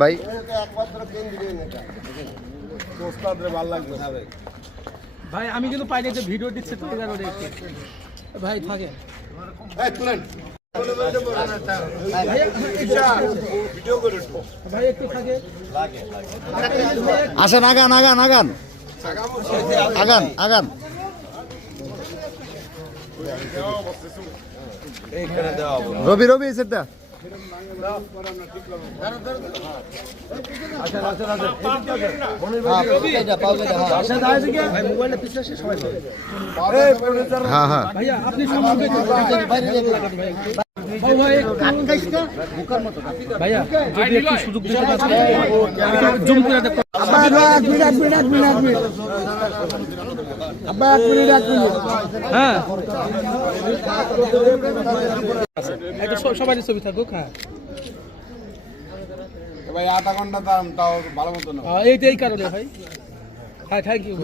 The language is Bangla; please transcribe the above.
ভাই ভাই আমি কিন্তু পাইলে যে ভিডিও দিচ্ছে তো ভাই থাকে। ভাই একটু থাকে। আসেন আগান আগান আগান। আগান আগান। রবি রবি সেটা হ্যাঁ। হ্যাঁ আপনি ভাইয়া যদি স- সবারই ছবি থাকুক হ্যাঁ। ভাই আধা ঘণ্টা দাম তাও ভালো মতো না এই কারণে ভাই। হ্যাঁ থ্যাংক ইউ